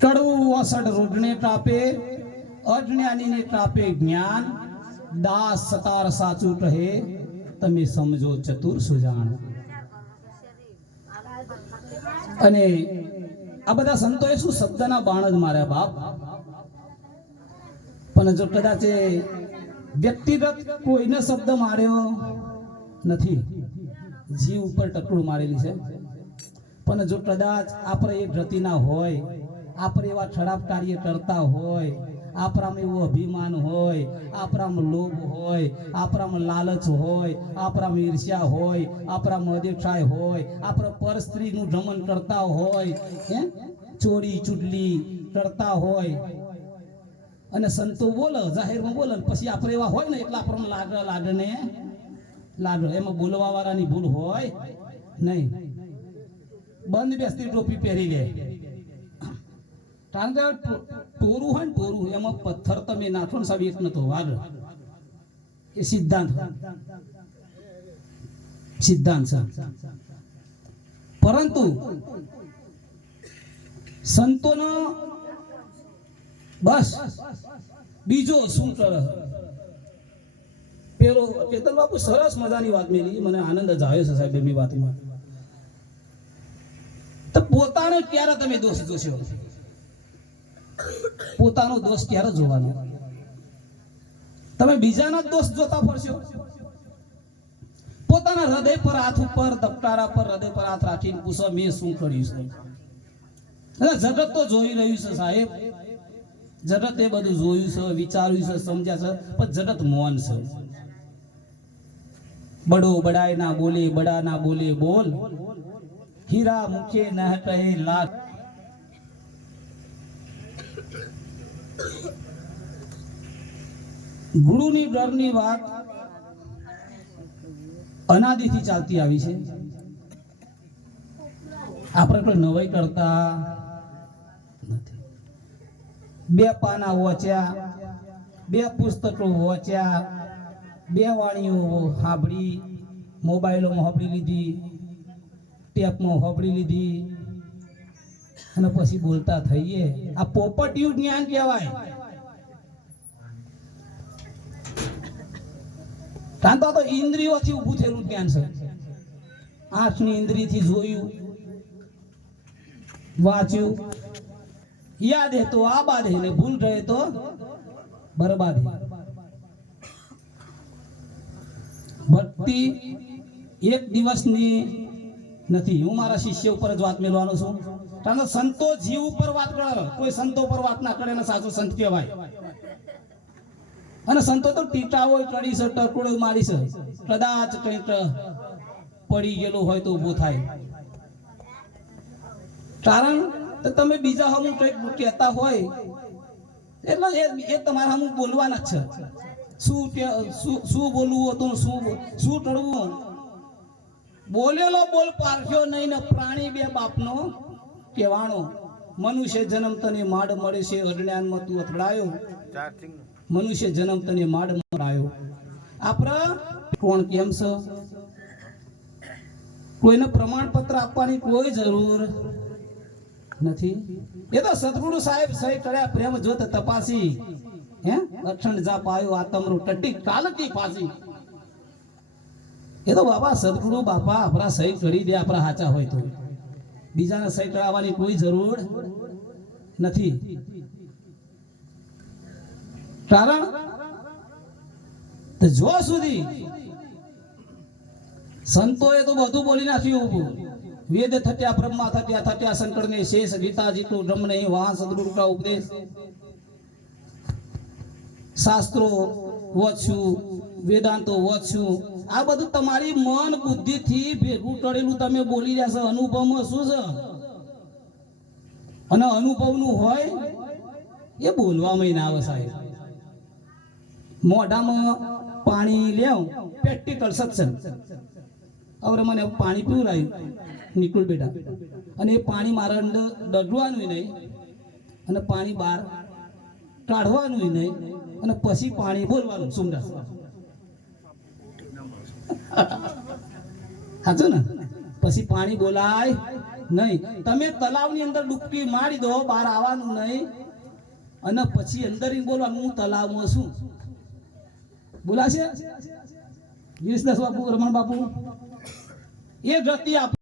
ચડવું અસડ રૂઢને ટાપે, અજ્ઞાનીને ટાપે જ્ઞાન, દાસ સતાર સાચું કહે, તમે સમજો ચતુર સુજાણ. અને આ બધા સંતોએ શું શબ્દના બાણ જ માર્યા બાપ? પણ જો કદાચ વ્યક્તિગત કોઈને શબ્દ માર્યો નથી, જીવ ઉપર ટકડું મારેલી છે. પણ જો કદાચ આપણે એ ગતિના હોય આપણે એવા ખરાબ કાર્ય કરતા હોય આપણામાં એવું અભિમાન હોય આપણામાં લોભ હોય આપણામાં લાલચ હોય આપણામાં ઈર્ષ્યા હોય આપણામાં અદેખાય હોય આપણે પર સ્ત્રીનું ભ્રમણ કરતા હોય, હે? ચોરી, ચૂંટલી કરતા હોય. અને સંતો બોલે, જાહેરમાં બોલે પછી આપણે એવા હોય ને, એટલે આપણને લાગે લાગે ને લાગે એમાં બોલવા વાળાની ભૂલ હોય નહીં. બંધ બેસતી ટોપી પહેરી લે. કારણ કે ટોરું હોય ને ટોરું, એમાં પથ્થર તમે નાખો ને સાહેબ, એક નતો. વાગ એ સિદ્ધાંત. સિદ્ધાંત પરંતુ સંતોનો બસ. બીજો શું કરે? પેલો કેતન બાપુ, સરસ મજાની વાત મેલી. મને આનંદ જ આવ્યો છે સાહેબ, એમની વાતમાં. તો પોતાનો ક્યારે તમે દોષ જોશો? પોતાનો દોષ ક્યારે જોવાનો? તમે બીજાના દોષ જોતા ફરશો? પોતાના હૃદય પર હાથ ઉપર દપટારા પર હૃદય પર હાથ રાખીને પૂછો, મેં શું કર્યું છે? જગત તો જોઈ રહ્યું છે સાહેબ. જગત એ બધું જોયું છે, વિચાર્યું છે, સમજ્યા છે, પણ જગત મૌન છે. બડો બડાય ના બોલે, બડા ના બોલે, બોલ. હીરા મુખે ન કહે લાખ ગુરુની ડરની વાત અનાદિથી ચાલતી આવી છે. આપણે કોઈ નવાઈ કરતા નથી. બે પાના વાંચ્યા, બે પુસ્તકો વોચ્યા, બે વાણીઓ સાંભળી મોબાઈલોમાં સાંભળી લીધી. ટેપમાં હોબળી લીધી. અને પછી બોલતા થઈએ. આ પોપટિયું જ્ઞાન કહેવાય. કારણ તો ઇન્દ્રિયોથી ઊભું થયેલું જ્ઞાન છે. આંખની ઇન્દ્રિયથી જોયું, વાંચ્યું. યાદ હે તો આબાદ હે ને ભૂલ રહે તો બરબાદ હે. ભક્તિ એક દિવસની નથી. હું મારા શિષ્ય ઉપર જ વાત મેળવાનો છું. કારણ કે સંતો જીવ ઉપર વાત કરે. કોઈ સંતો ઉપર વાત ના કરે સાચો સંત કહેવાય. અને સંતો તો ટીટા હોય ચડી છે ટકડો મારી છે. કદાચ કંઈક પડી ગયેલો હોય તો ઊભો થાય. કારણ તો તમે બીજા હમું કંઈક કહેતા હોય, એટલે એ તમારા હમું બોલવાના જ છે. શું શું શું બોલવું હતું શું શું ટળવું? બોલેલો બોલ પારખ્યો નહીં ને પ્રાણી બે બાપનો કહેવાણો મનુષ્ય જન્મ તને માડ મળે છે, અજ્ઞાનમાં તું અથડાયો. મનુષ્ય જન્મ તને માડ મળાયો. આપણે કોણ કેમ છે? કોઈને પ્રમાણપત્ર આપવાની કોઈ જરૂર નથી. એ તો સદગુરુ સાહેબ સહી કર્યા, પ્રેમ જોત તપાસી. હે? અઠંડ જા પાયો આ તમરું ટટી કાલકી પાસી. એ તો બાબા સદગુરુ બાપા આપણા સહી કરી દે, આપણા સાચા હોય તો. બીજાને સહી કરાવવાની કોઈ જરૂર નથી. કારણ જો સુધી સંતોએ તો બધું બોલી નાખ્યું ઊભું વેદ થત્યા, બ્રહ્મા થત્યા થત્યા શંકર ને શેષ, ગીતા જીતું બ્રહ્મ નહીં વાહ સદગુરુ કા ઉપદેશ. શાસ્ત્રો વાંચ્યું વેદાંતો વાંચ્યું આ બધું તમારી મન બુદ્ધિથી ભેગું કરેલું તમે બોલી રહ્યા છો. અનુભવમાં શું છે? અને અનુભવનું હોય એ બોલવામાં ના આવે સાહેબ. મોઢામાં પાણી લેવ પ્રેક્ટિકલ સત્સંગ હવે મને પાણી પીવરાયું. નિકુલ બેટા. અને એ પાણી મારા અંદર ડગવાનું નહીં. અને પાણી બહાર કાઢવાનું નહીં. અને પછી પાણી બોલવાનું સુંદર. સાચું ને? પછી પાણી બોલાય નહીં. તમે તલાવની અંદર ડૂબકી મારી દો, બહાર આવવાનું નહીં. અને પછી અંદર બોલવાનું, હું તલાવમાં છું. બોલાશે? ગિરીશદાસ બાપુ, રમણ બાપુ. એ ગતિ આપ